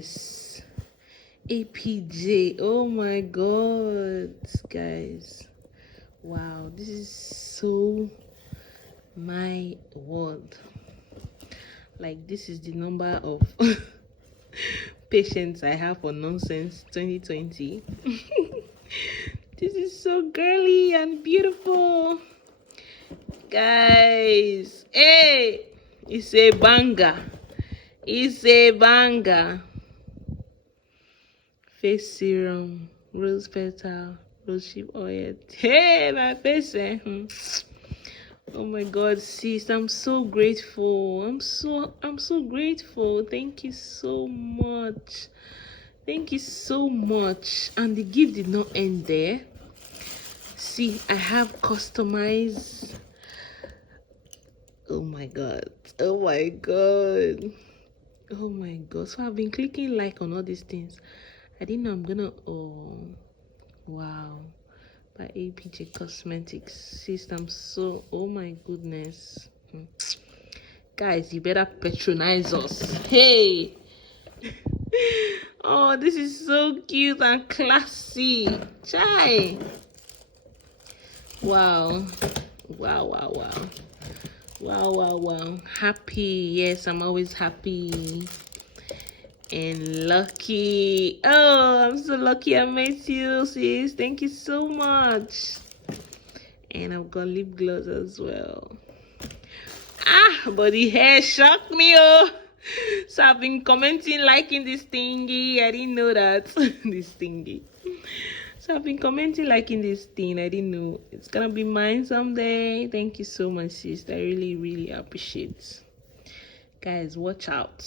goodness. APJ. Oh my god, guys. Wow, this is so my word. Like, this is the number of patience I have for nonsense 2020. This is so girly and beautiful, guys. Hey, it's a banger. It's a banger. Face serum, rose petal, rose sheep oil. Hey, my face. Oh my god, sis, I'm so grateful. I'm so grateful. Thank you so much. Thank you so much. And the gift did not end there. See, I have customized. Oh my god. Oh my god. Oh my god. So I've been clicking like on all these things. I didn't know I'm gonna. Oh wow. By APJ Cosmetics system. So, oh my goodness, guys, you better patronize us. Hey. Oh, this is so cute and classy. Chai. Wow. Wow. Happy. Yes, I'm always happy and lucky. Oh, I'm so lucky I met you, sis. Thank you so much. And I've got lip gloss as well. But the hair shocked me. Oh, so I've been commenting, liking this thingy. I didn't know that. This thingy. So I've been commenting, liking this thing. I didn't know it's gonna be mine someday. Thank you so much, sis. I really appreciate it. Guys, watch out.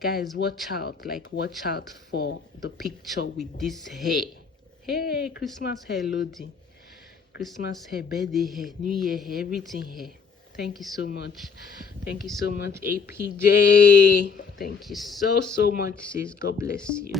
Guys, watch out. Like, watch out for the picture with this hair. Hey, Christmas hair loading. Christmas hair, birthday hair, New Year hair, everything hair. Thank you so much. Thank you so much, APJ. Thank you so much, sis. God bless you.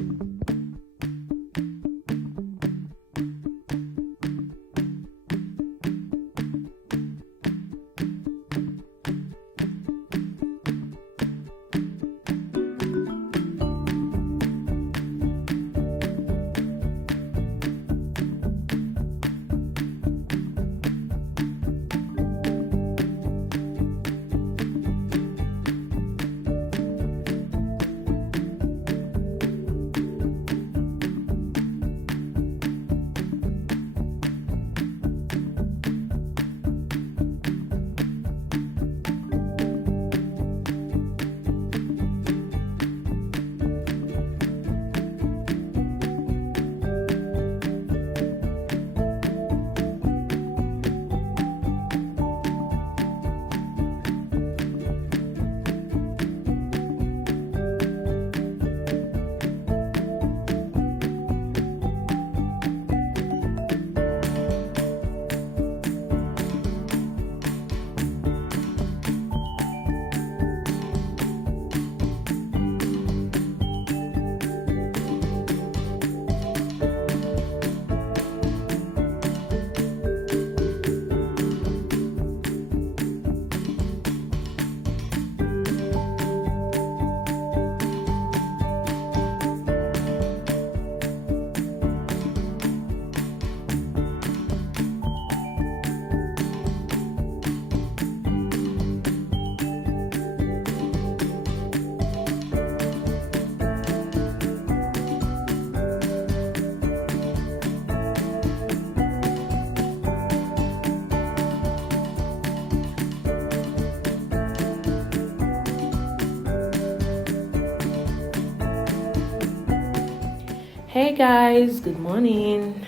Hey guys, good morning.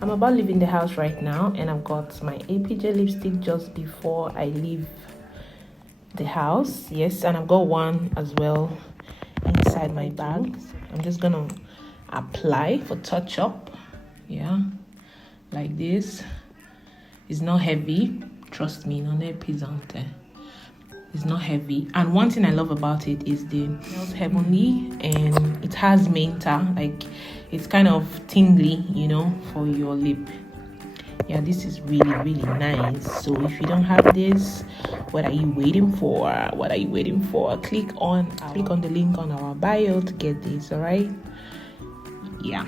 I'm about leaving the house right now, and I've got my APJ lipstick just before I leave the house. Yes, and I've got one as well inside my bag. I'm just gonna apply for touch up. Yeah, like this. It's not heavy, trust me, no ne pesante. It's not heavy, and one thing I love about it is the smells heavenly, and it has menta. Like, it's kind of tingly, you know, for your lip. Yeah, this is really nice. So if you don't have this, What are you waiting for? What are you waiting for? Click on the link on our bio to get this. All right. Yeah.